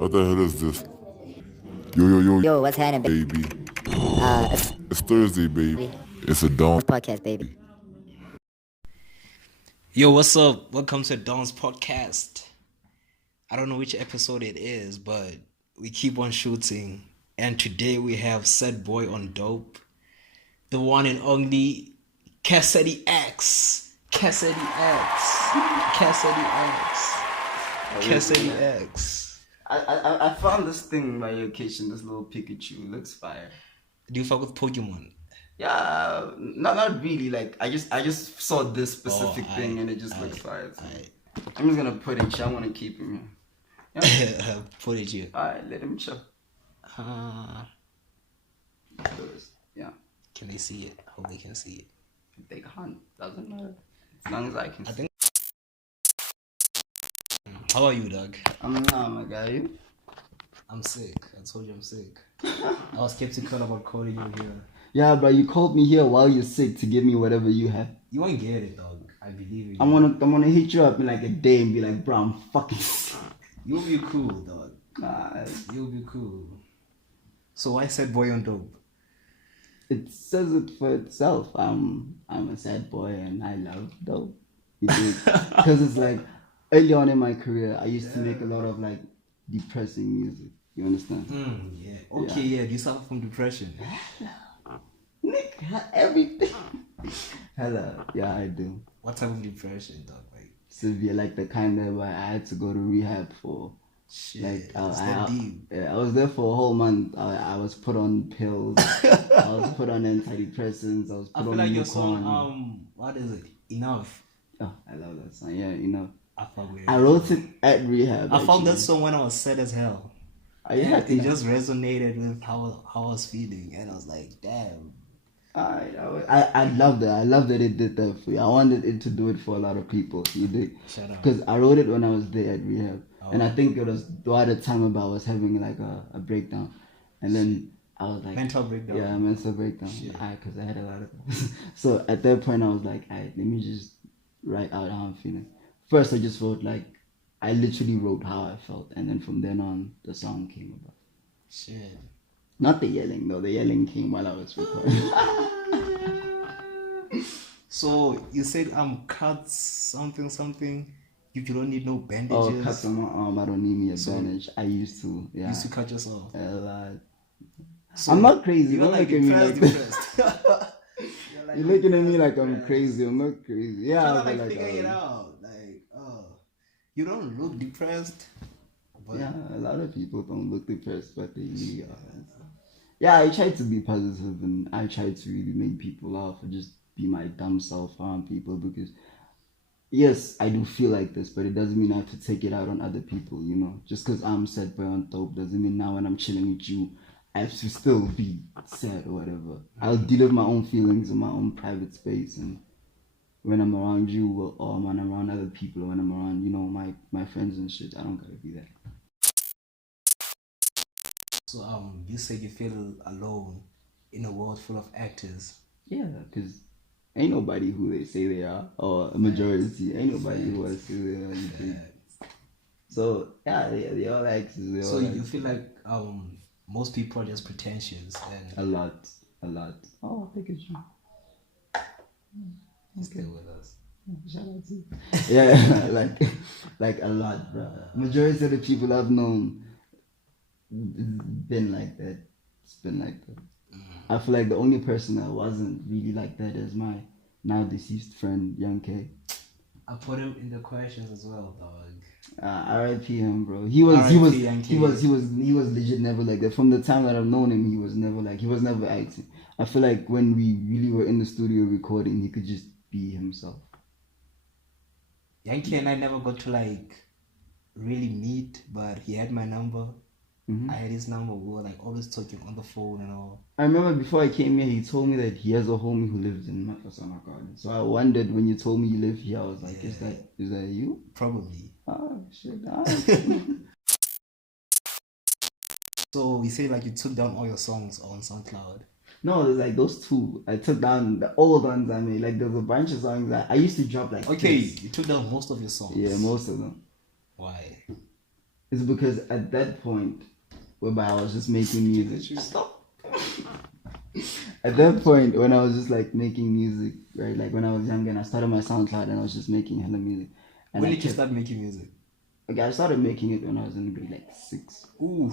What the hell is this? Yo, Yo, what's happening, baby. It's Thursday, baby. It's a dawn podcast, baby? Yo, what's up? Welcome to Dawn's podcast. I don't know which episode it is, but we keep on shooting. And today we have Sad Boy on Dope, the one and only Cassady X. Cassady X. Cassady X. Cassady X. I found this thing by location, this little Pikachu. It looks fire. Do you fuck with Pokemon? Yeah, not really. Like I just saw this specific thing and it just looks fire. So I'm just gonna put it. I want to keep him here. Yeah. Put it here. Alright, let him chill. Yeah. Can they see it? I hope they can see it. If they can't, doesn't matter. As long as I can. See. How are you, dog? I'm my guy. I'm sick. I told you I'm sick. I was skeptical about calling you here. Yeah, bro, you called me here while you're sick to give me whatever you have. You won't get it, dog. I believe in you. I'm gonna hit you up in like a day and be like, bro, I'm fucking sick. You'll be cool, dog. Nah, you'll be cool. So why Sad Boy on Dope? It says it for itself. I'm a sad boy and I love dope. Because it's like early on in my career, I used to make a lot of like depressing music. You understand? Yeah. Okay. Yeah. Do you suffer from depression? Nick, everything. Hello. Yeah, I do. What type of depression, dog? Like severe, like the kind that where I had to go to rehab for. Shit. Like I was there for a whole month. I was put on pills. I was put on antidepressants. I was put I feel on like your Mucon. song. What is it? Enough. Oh, I love that song. Yeah, Enough. I wrote it at rehab. I found that song when I was sad as hell. It just resonated with how I was feeling, and I was like, damn. I love that. I love that it did that for you. I wanted it to do it for a lot of people. You did. Shut up. Because I wrote it when I was there at rehab. And I think it was at the time about I was having like a breakdown. And then I was like... Mental breakdown? Yeah, mental breakdown. Because I had a lot of... So at that point I was like, let me just write out how I'm feeling. First I just wrote like... I literally wrote how I felt. And then from then on, the song came about. Shit. Not the yelling though. The yelling came while I was recording. So you said cut something. You don't need no bandages. Oh, cut on my arm. I don't need me a bandage. I used to. Yeah. You used to cut yourself. A lot. So I'm not crazy. You're Don't like look at me like depressed. You're looking at me like I'm crazy. I'm not crazy. Yeah, I'm like figuring it out. Like, you don't look depressed. But yeah, a lot of people don't look depressed, but they really are. Yeah, I try to be positive and I try to really make people laugh and just be my dumb self around people because yes, I do feel like this, but it doesn't mean I have to take it out on other people, you know. Just because I'm sad boy on dope doesn't mean now when I'm chilling with you, I have to still be sad or whatever. I'll deal with my own feelings in my own private space, and when I'm around you or when I'm around other people or when I'm around, you know, my friends and shit, I don't gotta be that. So you said you feel alone in a world full of actors. Yeah, because ain't nobody who they say they are, or a majority. Ain't nobody who I say they are. So yeah, they all actors. So you feel like most people are just pretentious and a lot. Oh, thank you. Stay with us. Shout out to you. Yeah, like a lot, bro. Majority of the people I've known been like that. It's been like that. I feel like the only person that wasn't really like that is my now deceased friend, Young K. I put him in the questions as well, dog. R.I.P. him, bro. He was legit never like that. From the time that I've known him, he was never acting. I feel like when we really were in the studio recording, he could just be himself. Yankee and I never got to like really meet, but he had my number. I had his number. We were like always talking on the phone and all. I remember before I came here, he told me that he has a homie who lives in Makasana Garden. So I wondered when you told me you live here, I was like, is that you? Probably. Oh shit. So you say like you took down all your songs on SoundCloud. No, there's like those two. I took down the old ones I made. Like there's a bunch of songs that I used to drop like. Okay, you took down most of your songs. Yeah, most of them. Why? It's because at that point, whereby I was just making music. Stop. At that point, when I was just like making music, right? Like when I was younger and I started my SoundCloud and I was just making hella music. And When did you start making music? Okay, I started making it when I was in grade like 6. Ooh.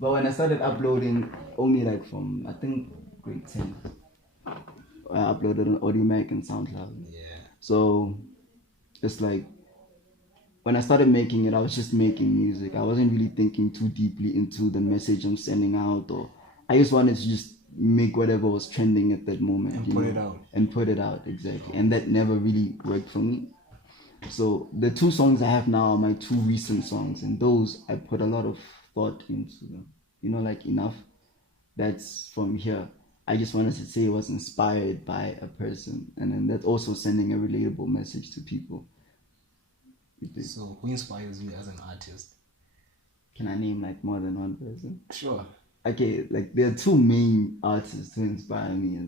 But when I started uploading, only like from I think grade 10, I uploaded on AudioMac and SoundCloud. Yeah. So it's like when I started making it, I was just making music. I wasn't really thinking too deeply into the message I'm sending out, or I just wanted to just make whatever was trending at that moment and put it out. And put it out, exactly. And that never really worked for me. So the 2 songs I have now are my 2 recent songs, and those I put a lot of thought into them. Like enough. That's from here. I just wanted to say it was inspired by a person, and then that's also sending a relatable message to people. So who inspires you as an artist? Can I name like more than one person? Sure. Okay, like there are 2 main artists who inspire me.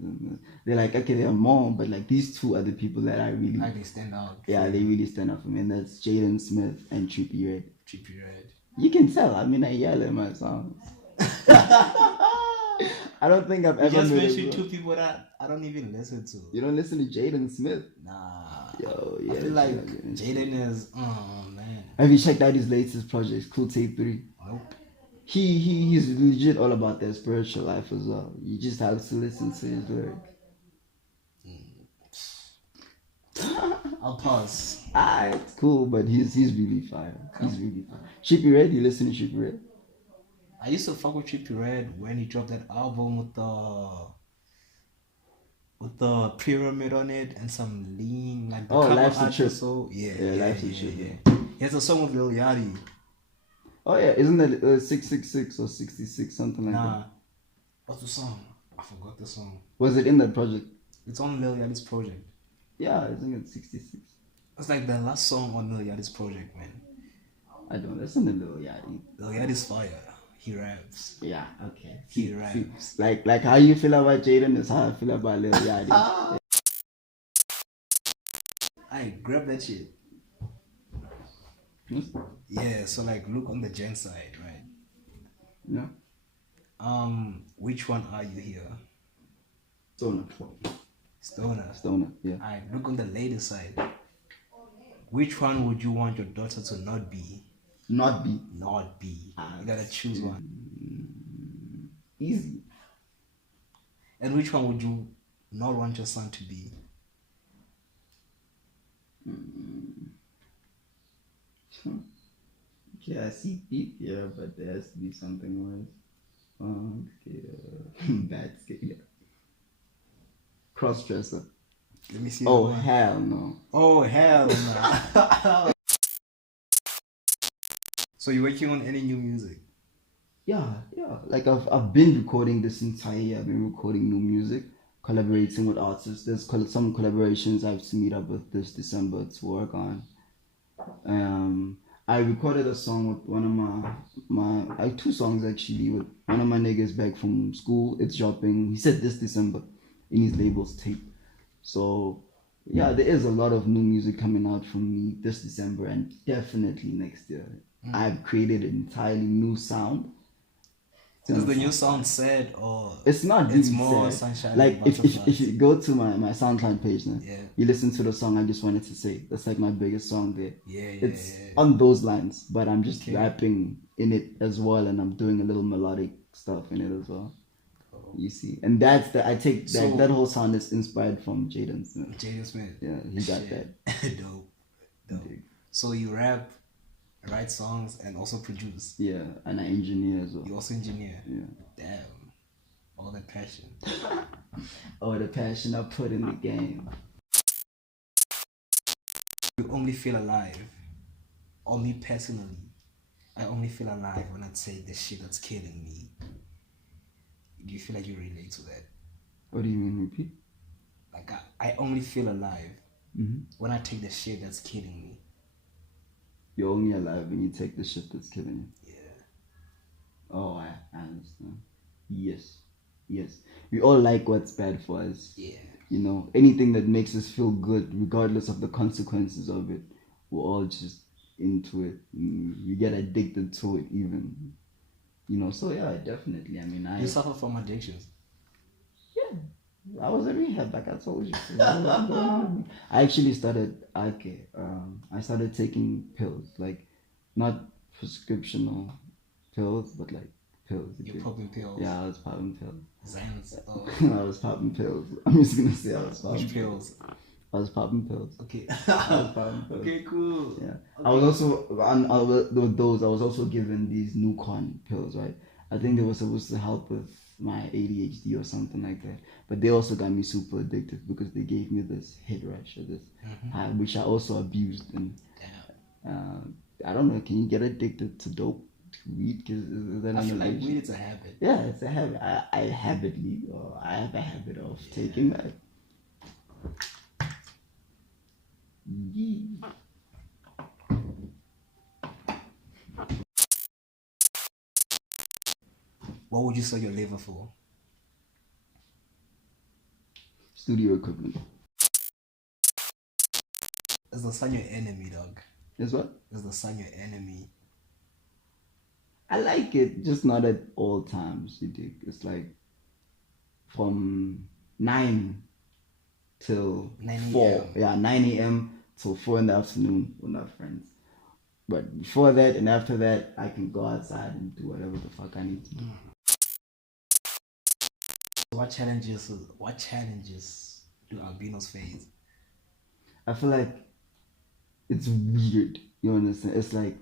They're like, okay, there are more, but like these 2 are the people that I really Like they stand out. Yeah, they really stand out for me, and that's Jaden Smith and Trippie Redd. Trippie Redd. You can tell. I mean, I yell in my songs. I don't think I've ever. You just mentioned 2 people that I don't even listen to. You don't listen to Jaden Smith? Nah. Yo, yeah. I feel like Jaden is, oh man. Have you checked out his latest project, Cool Tape 3? Nope. He's legit all about their spiritual life as well. You just have to listen to his lyrics. I'll pause. It's cool, but he's really fire. He's really fire. Trippie Redd, you listen to Trippie Redd? I used to fuck with Trippie Redd when he dropped that album with the pyramid on it and some lean like the Life's a Trip. So Yeah, Life's a Trip. Yeah. He has a song with Lil Yachty. Oh yeah, isn't that 666 or 66 something like that? What's the song? I forgot the song. Was it in that project? It's on Lil Yachty's project. Yeah, I think it's 66. It's like the last song on Lil Yachty's project, man. I don't listen to Lil Yachty. Lil Yachty's fire. He raps. Yeah, okay. He raps. Like how you feel about Jaden is how I feel about Lil Yachty. I grab that shit. Yeah, so like look on the gen side, right? Yeah. Which one are you here? Stoner, yeah. Alright, look on the lady side. Which one would you want your daughter to not be? Not be. You gotta choose one. Easy. And which one would you not want your son to be? Okay, I see deep here, but there has to be something worse. Bad skater. Cross-dresser. Let me see. Oh, hell no. Oh, hell no. So you're working on any new music? Yeah. Like I've been recording this entire year. I've been recording new music, collaborating with artists. There's some collaborations I have to meet up with this December to work on. I recorded a song with one of my 2 songs actually with one of my niggas back from school. It's dropping. He said this December in his label's tape. So yeah, there is a lot of new music coming out from me this December and definitely next year. I've created an entirely new sound. Is the new sound sad or it's not really it's more sad. sunshine? Like if you go to my SoundCloud page now, yeah, you listen to the song I just wanted to say. That's like my biggest song there. It's yeah. on those lines, but I'm just rapping in it as well, and I'm doing a little melodic stuff in it as well. You see, and that's I take that that whole sound is inspired from Jaden Smith. Jaden Smith. Yeah, he got that. Dope. So you rap, write songs, and also produce. Yeah, and I engineer as well. You also engineer. Yeah. Damn, all that passion. All the passion I put in the game. You only feel alive, or me personally, I only feel alive when I say the shit that's killing me. Do you feel like you relate to that? What do you mean, repeat? Like I only feel alive when I take the shit that's killing me. You're only alive when you take the shit that's killing you. Yeah. Oh, I understand. Yes. We all like what's bad for us. Yeah. You know, anything that makes us feel good, regardless of the consequences of it, we're all just into it. You get addicted to it even. You know, so yeah, definitely. I mean, You suffer from addictions. yeah, I was in rehab, like I told you. I actually started. I started taking pills, like not prescriptional pills, but like pills. You're popping pills. Yeah, I was popping pills. Xans. Oh. I was popping pills. I'm just gonna say I was popping Which pills? I was popping pills. Okay. I was popping pills. Okay, cool. Yeah. Okay. I was also with those. I was also given these Nucon pills, right? I think they were supposed to help with my ADHD or something like that. But they also got me super addicted because they gave me this head rush or this high, which I also abused. And I don't know. Can you get addicted to dope, to weed? Because I feel like weed is a habit. Yeah, it's a habit. I have a habit of taking that. Yeah. What would you sell your liver for? Studio equipment. Is the sun your enemy, dog? Is what? Is the sun your enemy? I like it, just not at all times. You dig? It's like from 9 till 9 4. a.m. Yeah, 9 a.m. till 4 in the afternoon. We're not friends. But before that and after that, I can go outside and do whatever the fuck I need to do. What challenges do albinos face? I feel like it's weird. You understand? It's like,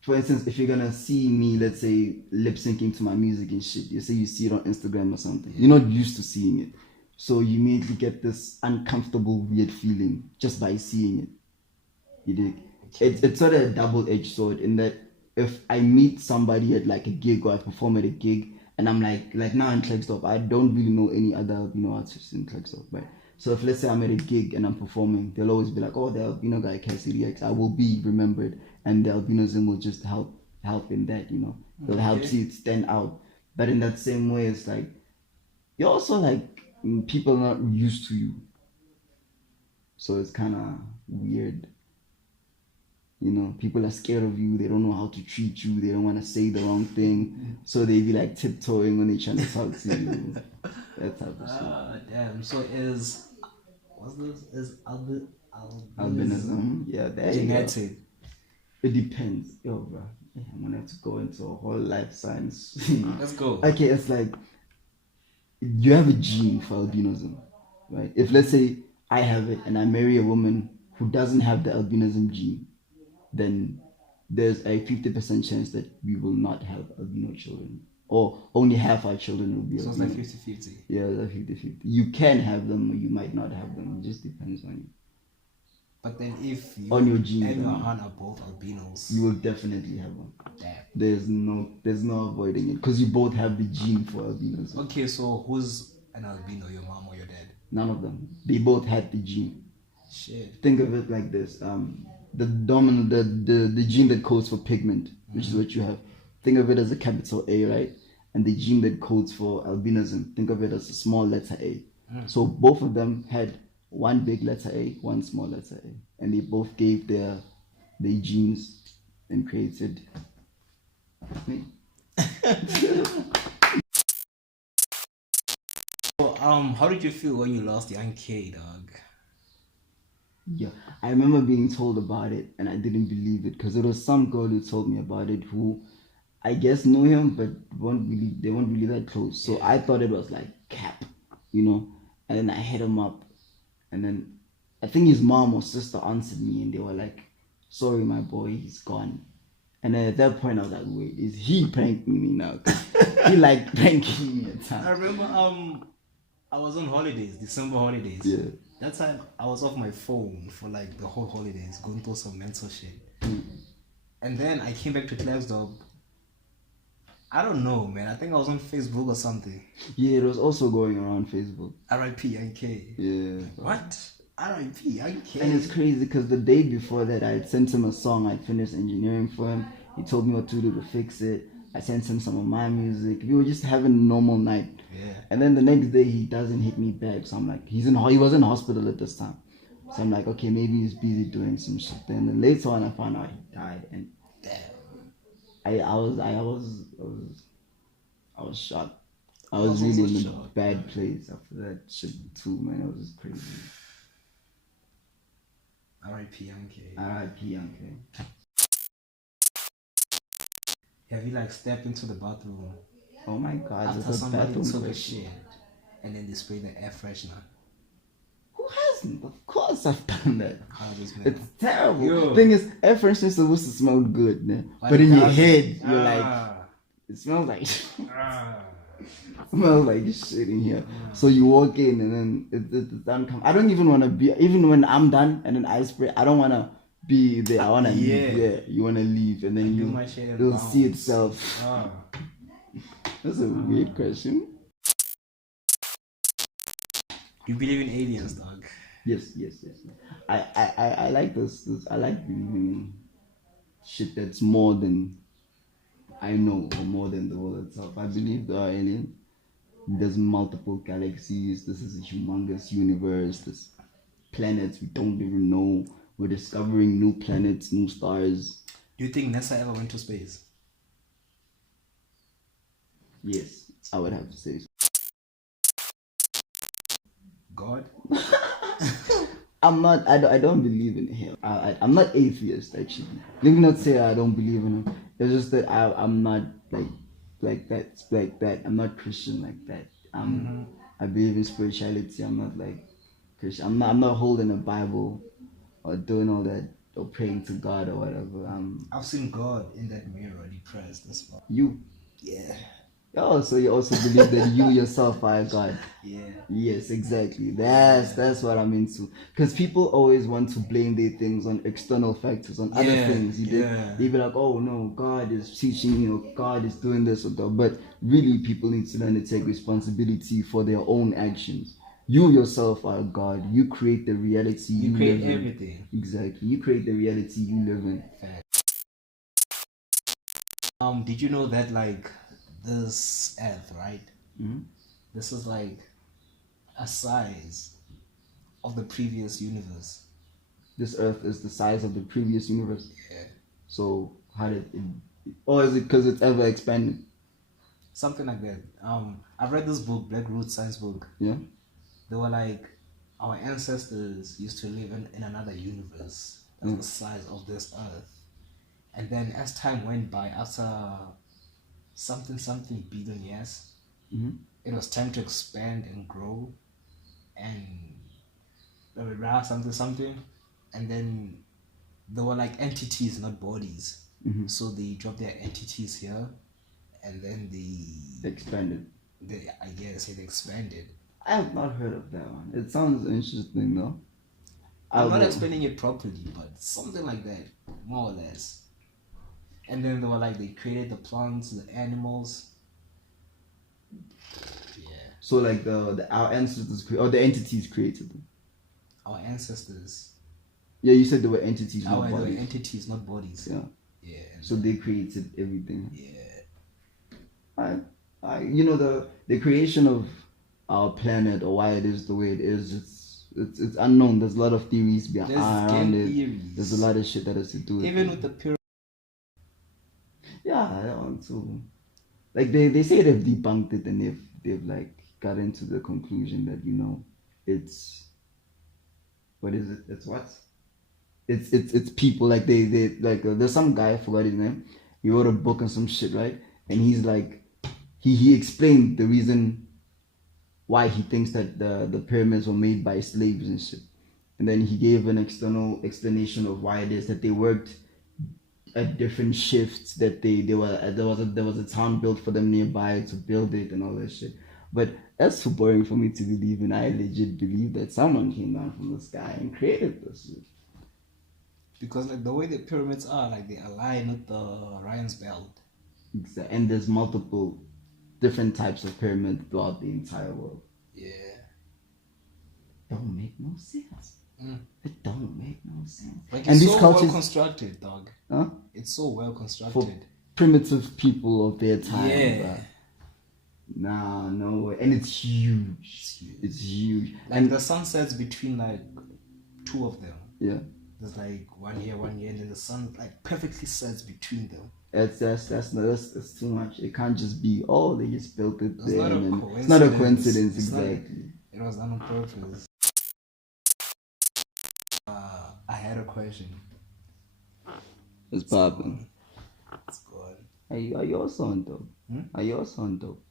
for instance, if you're gonna see me, let's say, lip syncing to my music and shit, you say you see it on Instagram or something. You're not used to seeing it. So you immediately get this uncomfortable, weird feeling just by seeing it. You dig? It's sort of a double-edged sword in that if I meet somebody at like a gig or I perform at a gig and I'm like now in Klerksdorp, I don't really know any other albino artists in Klerksdorp, right? So if let's say I'm at a gig and I'm performing, they'll always be like, oh, the albino guy, Cassady X. I will be remembered, and the albinism will just help in that, you know. It'll help see it stand out. But in that same way, it's like, you're also like, people are not used to you. So it's kind of weird. You know, people are scared of you. They don't know how to treat you. They don't want to say the wrong thing. So they be like tiptoeing when they trying to talk to you. That type of shit. Damn. So is albinism? Yeah, there you go. Genetic. It depends. Yo, bro. I'm gonna have to go into a whole life science. Let's go. Okay, it's like you have a gene for albinism, right? If let's say I have it and I marry a woman who doesn't have the albinism gene, then there's a 50% chance that we will not have albino children, or only half our children will be So albino. it's like 50-50. Yeah, it's like 50-50. You can have them or you might not have them. It just depends on you. But then if you On your genes, and your aunt are both albinos, you will definitely have one. damn. There's no avoiding it because you both have the gene for albinism. Okay, so who's an albino, your mom or your dad? None of them. They both had the gene. Shit. Think of it like this: the dominant, the gene that codes for pigment, which is what you have. Think of it as a capital A, right? And the gene that codes for albinism, think of it as a small letter A. So both of them had one big letter A, one small letter A, and they both gave their genes and created me. So, how did you feel when you lost Young K, dog? Yeah, I remember being told about it and I didn't believe it because there was some girl who told me about it who I guess knew him but they weren't really that close. So I thought it was like cap, you know. And then I hit him up and then I think his mom or sister answered me and they were like, sorry my boy, he's gone. And then at that point I was like, wait, is he pranking me now? 'Cause he like pranking me at times. I remember I was on holidays, December holidays. Yeah. That time I was off my phone for like the whole holidays, going through some mental shit. And then I came back to Klerksdorp. I don't know, man. I think I was on Facebook or something. Yeah, it was also going around Facebook. R.I.P. Young K. Yeah. What? R.I.P. Young K. And it's crazy because the day before that, I had sent him a song. I'd finished engineering for him. He told me what to do to fix it. I sent him some of my music. We were just having a normal night. Yeah. And then the next day, he doesn't hit me back. So I'm like, he was in hospital at this time. So I'm like, okay, maybe he's busy doing some shit. Then later on, I found out he died, and Damn. I was shocked. I I was was really also in a shocked, bad place after that shit too, man. It was just crazy. R.I.P. Yankee. R.I.P. Yankee. Have you like stepped into the bathroom Oh my God, after there's a somebody bathroom took a question. shit and then they spray the air freshener? Who hasn't? Of course I've done that. How does man? It's terrible. Yo. Thing is, air freshener is supposed to smell good, man. But But it in your doesn't. head, you're like, it smells like smells like shit in here. So you walk in and then it's done. I don't even want to be, even when I'm done and then I spray, I don't want to be there. I want to leave. Yeah, you want to leave and then you'll see itself. That's a weird question. You believe in aliens, dog? Yes. I like this. I like believing in shit that's more than I know or more than the world itself. I believe there are aliens. There's multiple galaxies. This is a humongous universe. There's planets we don't even know. We're discovering new planets, new stars. Do you think NASA ever went to space? Yes, I would have to say so. God? I don't believe in him. I'm not atheist, actually. Let me not say I don't believe in him. It's just that I'm not like that. I'm not Christian like that. I believe in spirituality. I'm not like Christian. I'm not holding a Bible or doing all that or praying to God or whatever. I've seen God in that mirror depressed as well. You. Yeah. Oh, so you also believe that you yourself are God. Yeah. Yes, exactly. That's what I'm into. Because people always want to blame their things on external factors, on other things. They be like, oh no, God is teaching me, or God is doing this or that. But really, people need to learn to take responsibility for their own actions. You yourself are God. You create the reality you create live everything. in. Exactly. You create the reality you live in. Did you know that like this Earth, right? Mm-hmm. This is like a size of the previous universe. This Earth is the size of the previous universe. Yeah. So how did it? Or is it because it's ever expanded? Something like that. I've read this book, Black Root Science book. Yeah. They were like, our ancestors used to live in another universe that's the size of this Earth. And then as time went by, after something billion years, it was time to expand and grow and something. And then there were like entities, not bodies. So they dropped their entities here and then they Expanded. I guess it expanded. I have not heard of that one. It sounds interesting though. I'm not explaining it properly, but something like that, more or less. And then they were like, they created the plants, the animals. Yeah. So like our ancestors or the entities created them. Our ancestors. Yeah, you said there were entities, They not were bodies. entities, not bodies. Yeah. Yeah. So they created everything. Yeah. You know the creation of our planet or why it is the way it is. It's unknown. There's a lot of theories behind it. Theories. There's a lot of shit that has to do with even it. with the pyramid. Yeah, that one too. Like they say they've debunked it and they've like got into the conclusion that it's what is it? It's what? It's people like they like there's some guy, I forgot his name. He wrote a book on some shit, right? And he's like he explained the reason why he thinks that the pyramids were made by slaves and shit. And then he gave an external explanation of why it is that they worked at different shifts, that there was a town built for them nearby to build it and all that shit. But that's too boring for me to believe in. I legit believe that someone came down from the sky and created this shit. Because like the way the pyramids are, like they align with the Orion's belt. Exactly. And there's multiple different types of pyramids throughout the entire world. Yeah. Don't make no sense. It don't make no sense. Like and it's these so cultures, well constructed, dog. huh? It's so well constructed. For primitive people of their time. Yeah. Bro. Nah, no way. And it's huge. It's huge. Like and the sun sets between like two of them. Yeah. There's like one here, and then the sun like perfectly sets between them. That's too much. It can't just be they just built it It's there. not a And coincidence. it's not a coincidence, It's exactly. It was done on purpose. I had a question. It's popping. It's good. Are you also on dope? Are you also on dope?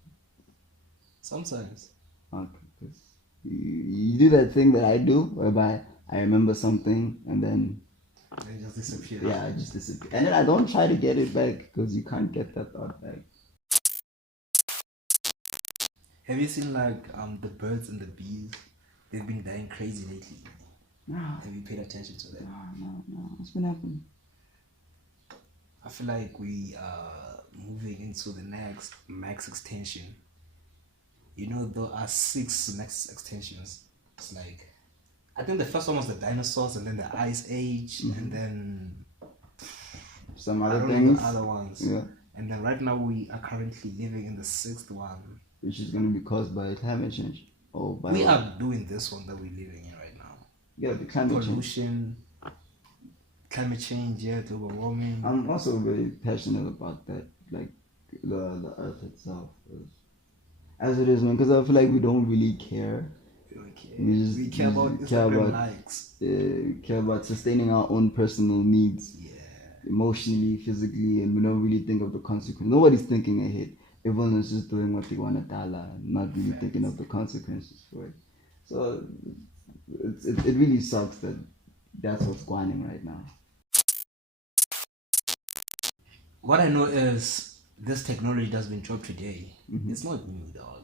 Sometimes. Okay, because you do that thing that I do, whereby I remember something and then It just disappears. yeah, I just disappear, and then I don't try to get it back because you can't get that thought back. Have you seen like the birds and the bees? They've been dying crazy lately. No. Have you paid attention to that? No. What's been happening? I feel like we are moving into the next max extinction. You know, there are 6 max extinctions. It's like, I think the first one was the dinosaurs, and then the Ice Age, and then Some I other don't know things. the other ones. Yeah. And then right now we are currently living in the 6th one. Which is going to be caused by climate change. By We are doing this one that we're living in right now. Yeah, the climate change. Pollution, climate change, yeah, global warming. I'm also very passionate about that, like the earth itself. As it is, man, because I feel like we don't really care. We don't care. We care about Instagram likes. We care about sustaining our own personal needs. Yeah. Emotionally, physically, and we don't really think of the consequences. Nobody's thinking ahead. Everyone is just doing what they want to do, not really thinking of the consequences for it. So it really sucks that that's what's going on right now. What I know is this technology that's been dropped today. It's not new, dog.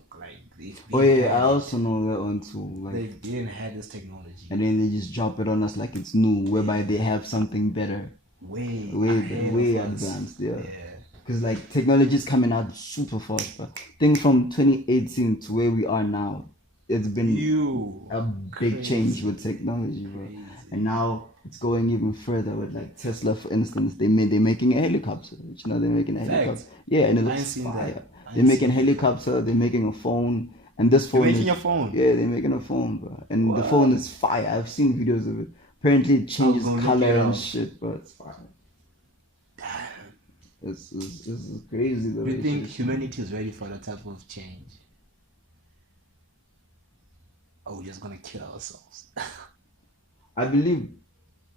Like I also know that one too. Like they didn't have this technology, and then they just drop it on us like it's new, whereby they have something better, way advanced. Yeah. Because like technology is coming out super fast. But think from 2018 to where we are now, it's been a big change with technology, bro. And now it's going even further with like Tesla, for instance. They're making a helicopter. They're making a helicopter. Yeah, and it looks fire. They're making a helicopter. They're making a phone, and this phone. They're making a phone. Yeah, they're making a phone, bro. And the phone is fire. I've seen videos of it. Apparently, it changes color and shit, bro. It's fire. This is crazy. Do you think humanity is ready for that type of change? Or we're just gonna kill ourselves? I believe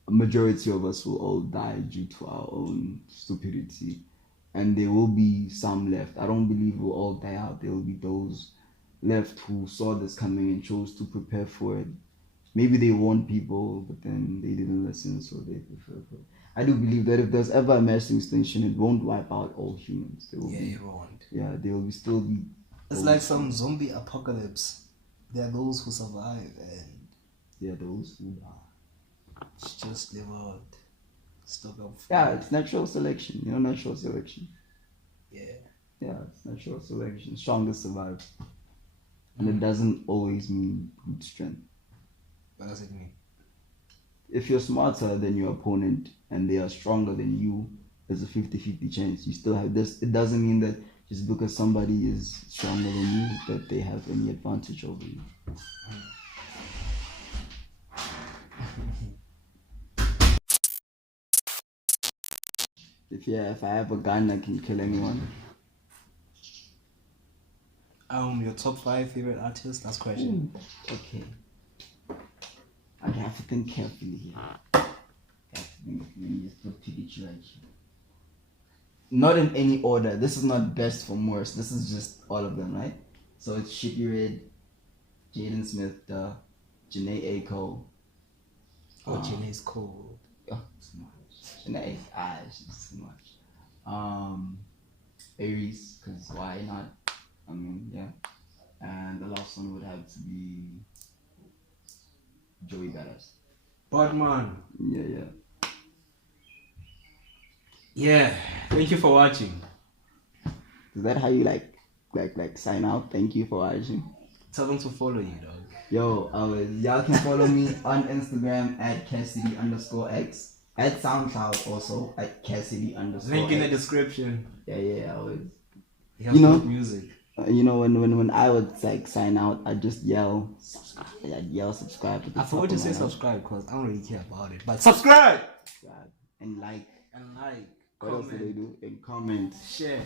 a majority of us will all die due to our own stupidity, and there will be some left. I don't believe we'll all die out. There will be those left who saw this coming and chose to prepare for it. Maybe they warned people, but then they didn't listen, so they prefer for it. I do believe that if there's ever a mass extinction, it won't wipe out all humans. It won't. Yeah, there will still be. It's like some zombie apocalypse. There are those who survive, and there are those who die. Just live out, stock up. Yeah, it's natural selection. Natural selection. Yeah. Yeah, it's natural selection. Strongest survive, and it doesn't always mean brute strength. What does it mean? If you're smarter than your opponent and they are stronger than you, there's a 50-50 chance. You still have this. It doesn't mean that just because somebody is stronger than you that they have any advantage over you. If I have a gun, I can kill anyone. Your top 5 favorite artists? Last question. Okay. I have to think carefully here. Let me just put Pikachu right here. Not in any order. This is not best from worst. This is just all of them, right? So it's Shitty Red, Jaden Smith, Janae Aiko. Oh, Janae's cool. Oh, too much. Janae, she's too much. Aries, because why not? I mean, yeah. And the last one would have to be Joey Badass. Batman. Yeah. Yeah. Thank you for watching. Is that how you like sign out? Thank you for watching. Tell them to follow you, dog. Yo, y'all can follow me on Instagram at Cassady_X. At SoundCloud also at Cassady_X. Link in the description. Yeah, always. He has good music. You know, when I would like sign out, I'd just yell subscribe. I'd yell subscribe. I forgot to say subscribe because I don't really care about it. But Subscribe and like. What comment, else do they do? And comment, share.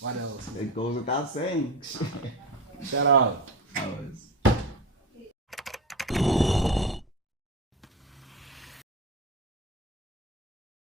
What else? It goes without saying. Shout out. Hours.